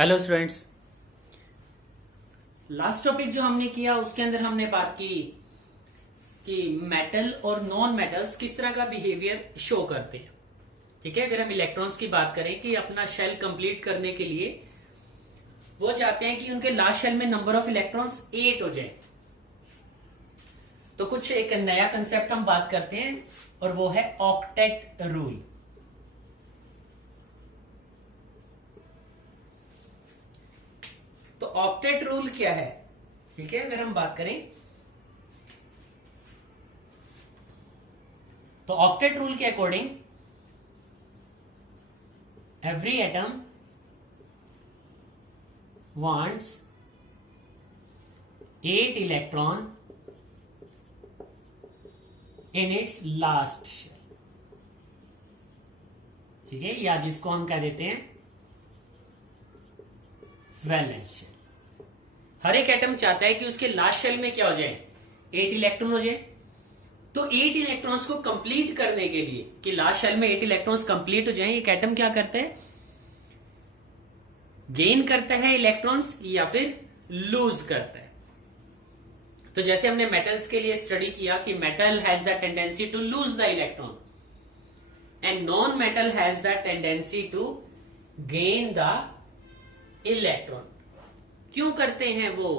Hello students. Last topic जो हमने किया उसके अंदर हमने बात की कि मेटल और नॉन मेटल्स किस तरह का बिहेवियर शो करते हैं। ठीक है, अगर हम इलेक्ट्रॉन्स की बात करें कि अपना शेल कंप्लीट करने के लिए वो चाहते हैं कि उनके लास्ट शेल में नंबर ऑफ इलेक्ट्रॉन्स 8 हो जाए, तो कुछ एक नया कंसेप्ट हम बात करते हैं और वो है ऑक्टेट रूल। तो ऑक्टेट रूल क्या है? ठीक है, अगर हम बात करें तो ऑक्टेट रूल के according every atom wants 8 electron in its last shell. ठीक है, या जिसको हम कह देते हैं वैलेंस शेल। हर एक एटम चाहता है कि उसके लास्ट शेल में क्या हो जाए, 8 इलेक्ट्रॉन हो जाए। तो 8 इलेक्ट्रॉन्स को कंप्लीट करने के लिए कि लास्ट शेल में 8 इलेक्ट्रॉन्स कंप्लीट हो जाए, एक एटम क्या करता है, गेन करता है इलेक्ट्रॉन्स या फिर लूज करता है। तो जैसे हमने मेटल्स के लिए स्टडी किया कि metal has the tendency to lose the electron and non metal has the tendency to gain the electron. क्यों करते हैं वो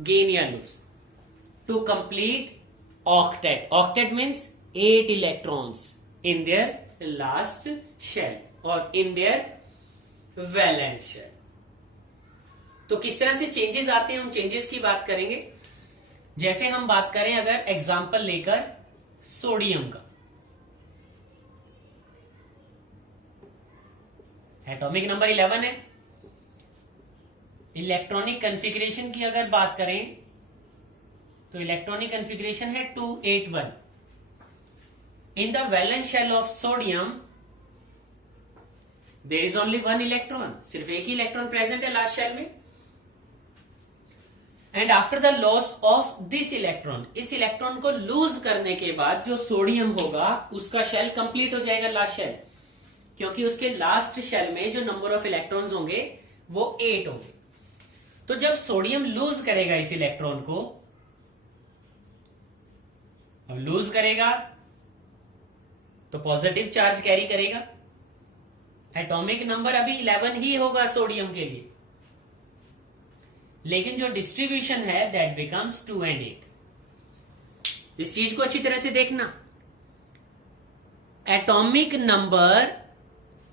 गेन या lose? To complete octet. Octet means 8 electrons in their last shell और in there valence shell. तो किस तरह से चेंजेस आते हैं, उन चेंजेस की बात करेंगे। जैसे हम बात करें अगर एग्जांपल लेकर सोडियम का, एटॉमिक नंबर 11 है। इलेक्ट्रॉनिक कॉन्फ़िगरेशन की अगर बात करें तो इलेक्ट्रॉनिक कॉन्फ़िगरेशन है 281। In the valence shell of sodium there is only 1 electron, सिर्फ एक ही इलेक्ट्रॉन प्रेजेंट है लास्ट शेल में। And after the loss of this electron, इस इलेक्ट्रॉन को लूज करने के बाद जो सोडियम होगा उसका शेल कंप्लीट हो जाएगा लास्ट शेल, क्योंकि उसके लास्ट शेल में जो नंबर ऑफ इलेक्ट्रॉन्स होंगे वो 8 होंगे। तो जब सोडियम लूज करेगा इस इलेक्ट्रॉन को, अब लूज करेगा तो पॉजिटिव चार्ज कैरी करेगा। एटॉमिक नंबर अभी 11 ही होगा सोडियम के लिए, लेकिन जो डिस्ट्रीब्यूशन है दैट बिकम्स 2 and 8। इस चीज को अच्छी तरह से देखना। Atomic number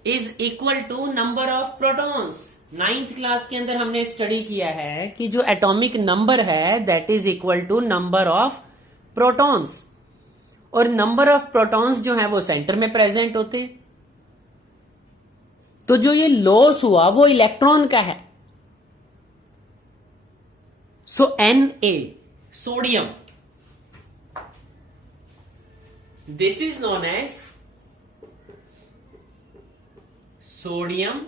is equal to number of protons. 9th class के अंदर हमने स्टडी किया है कि जो एटॉमिक नंबर है that is equal to number of protons, और नंबर ऑफ प्रोटॉन्स जो है वो सेंटर में प्रेजेंट होते हैं। तो जो ये लॉस हुआ वो इलेक्ट्रॉन का है। So Na, sodium, this is known as sodium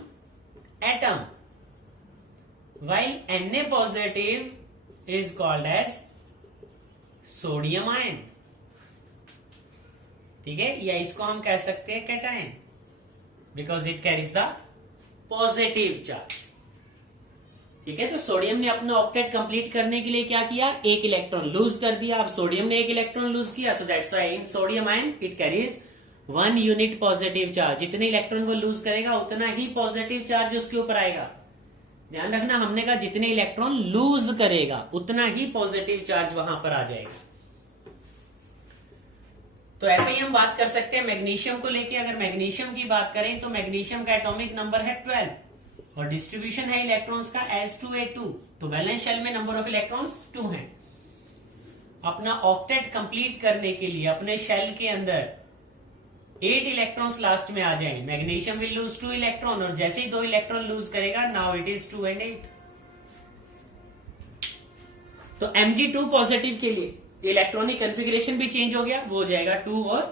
atom, while Na positive is called as sodium ion। ठीक है, या इसको हम कह सकते हैं cation, because it carries the positive charge. ठीक है, तो सोडियम ने अपना ऑक्टेट कंप्लीट करने के लिए क्या किया, एक इलेक्ट्रॉन लूज कर दिया। अब सोडियम ने एक इलेक्ट्रॉन लूज किया, so that's why in sodium ion it carries 1 unit positive charge. जितने इलेक्ट्रॉन वो लूज करेगा उतना ही पॉजिटिव चार्ज उसके ऊपर आएगा। ध्यान रखना, हमने कहा जितने इलेक्ट्रॉन लूज करेगा उतना ही पॉजिटिव चार्ज वहां पर आ जाएगा। तो ऐसे ही हम बात कर सकते हैं मैग्नीशियम को लेके। अगर मैग्नीशियम की बात करें तो मैग्नीशियम का एटॉमिक नंबर है 12 और डिस्ट्रीब्यूशन है इलेक्ट्रॉन्स का S2A2। तो वैलेंस शेल में नंबर ऑफ इलेक्ट्रॉन्स 2 हैं। अपना ऑक्टेट कंप्लीट करने के लिए अपने शेल के अंदर 8 इलेक्ट्रॉन्स लास्ट में आ जाएंगे। मैग्नीशियम विल लूज 2 इलेक्ट्रॉन, और जैसे ही 2 इलेक्ट्रॉन लूज करेगा नाउ इट इज 2 and 8। तो Mg2 पॉजिटिव के लिए इलेक्ट्रॉनिक कॉन्फ़िगरेशन भी चेंज हो गया, वो हो जाएगा 2 और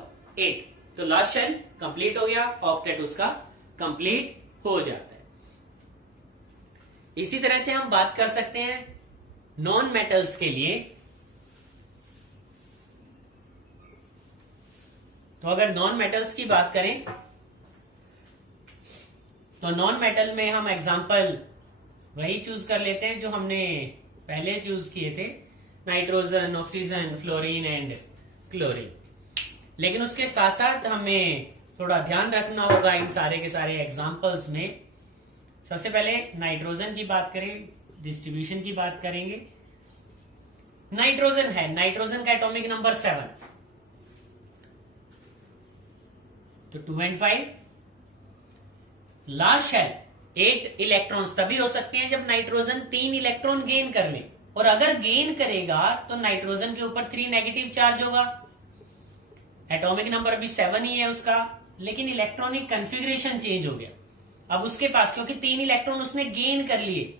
8। तो लास्ट शेल कंप्लीट हो गया, ऑक्टेट उसका कंप्लीट हो जाता है। इसी तरह से हम बात कर सकते हैं नॉन मेटल्स के लिए। तो अगर नॉन मेटल्स की बात करें तो नॉन मेटल में हम एग्जांपल वही चूज कर लेते हैं जो हमने पहले चूज किए थे, nitrogen, oxygen, fluorine and chlorine. लेकिन उसके साथ साथ हमें थोड़ा ध्यान रखना होगा इन सारे के सारे एग्जाम्पल्स में। सबसे पहले नाइट्रोजन की बात करें, डिस्ट्रीब्यूशन की बात करेंगे। नाइट्रोजन है, नाइट्रोजन का एटॉमिक नंबर 7, तो 2 and 5। लास्ट शेल 8 इलेक्ट्रॉन्स तभी हो सकते हैं जब नाइट्रोजन 3 इलेक्ट्रॉन गेन कर ले, और अगर गेन करेगा तो नाइट्रोजन के ऊपर 3 नेगेटिव चार्ज होगा। एटॉमिक नंबर अभी 7 ही है उसका, लेकिन इलेक्ट्रॉनिक कन्फिग्रेशन चेंज हो गया अब उसके पास, क्योंकि 3 इलेक्ट्रॉन उसने गेन कर लिए,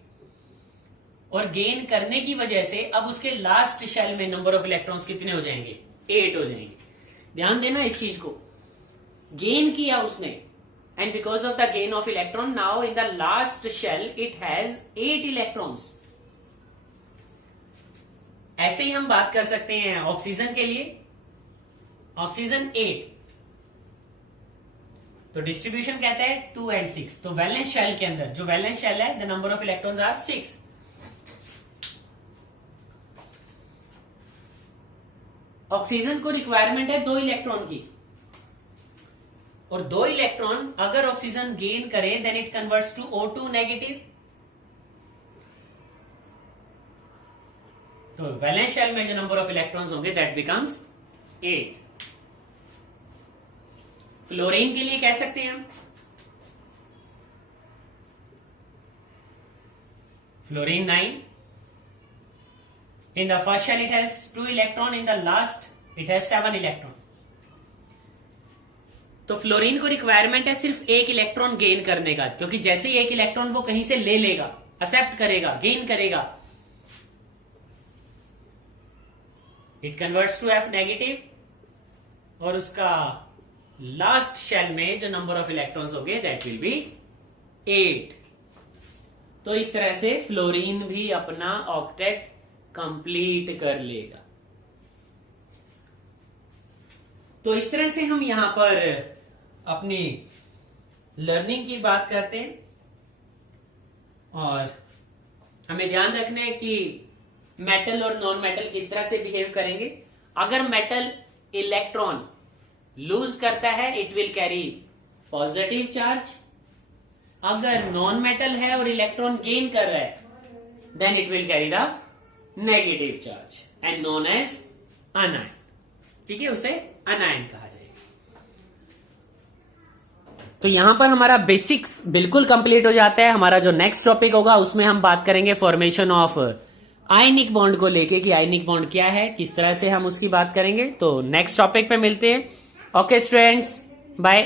और गेन करने की वजह से अब उसके लास्ट शेल में नंबर ऑफ इलेक्ट्रॉन्स कितने हो जाएंगे? 8 हो जाएंगे। ध्यान देना इस चीज को, गेन किया उसने, and because of the gain of electron now in the last shell it has 8 electrons. ऐसे ही हम बात कर सकते हैं ऑक्सीजन के लिए। ऑक्सीजन 8, तो डिस्ट्रीब्यूशन कहता है 2 and 6। तो वैलेंस शेल के अंदर, जो वैलेंस शेल है, the number of electrons are 6। Oxygen को रिक्वायरमेंट है 2 इलेक्ट्रॉन की, और 2 इलेक्ट्रॉन अगर ऑक्सीजन गेन करे then it converts to O2 negative. तो वैलेंस शेल में जो नंबर ऑफ इलेक्ट्रॉन्स होंगे दैट बिकम्स 8। फ्लोरीन के लिए कह सकते हैं हम, fluorine 9। In the first shell it has 2 electron, in the last it has 7 electron। तो फ्लोरीन को रिक्वायरमेंट है सिर्फ 1 इलेक्ट्रॉन गेन करने का, क्योंकि जैसे ही 1 इलेक्ट्रॉन वो कहीं से ले लेगा, एक्सेप्ट करेगा, गेन करेगा, it converts to F negative, और उसका लास्ट शेल में जो नंबर ऑफ इलेक्ट्रॉन्स हो गए दैट विल बी 8। तो इस तरह से फ्लोरीन भी अपना ऑक्टेट कंप्लीट कर लेगा। तो इस तरह से हम यहां पर अपनी लर्निंग की बात करते हैं, और हमें ध्यान रखना है कि मेटल और नॉन मेटल किस तरह से बिहेव करेंगे। अगर मेटल इलेक्ट्रॉन लूज करता है it will carry positive charge, अगर नॉन मेटल है और इलेक्ट्रॉन गेन कर रहा है then it will carry the negative charge and known as anion. ठीक है, उसे अनायन कहा जाएगा। तो यहां पर हमारा बेसिक्स बिल्कुल कंप्लीट हो जाता है। हमारा जो नेक्स्ट टॉपिक होगा उसमें हम बात करेंगे फॉर्मेशन ऑफ आयनिक बॉन्ड को लेके, कि आयनिक बॉन्ड क्या है, किस तरह से हम उसकी बात करेंगे। तो नेक्स्ट टॉपिक पे मिलते हैं। Okay students, bye.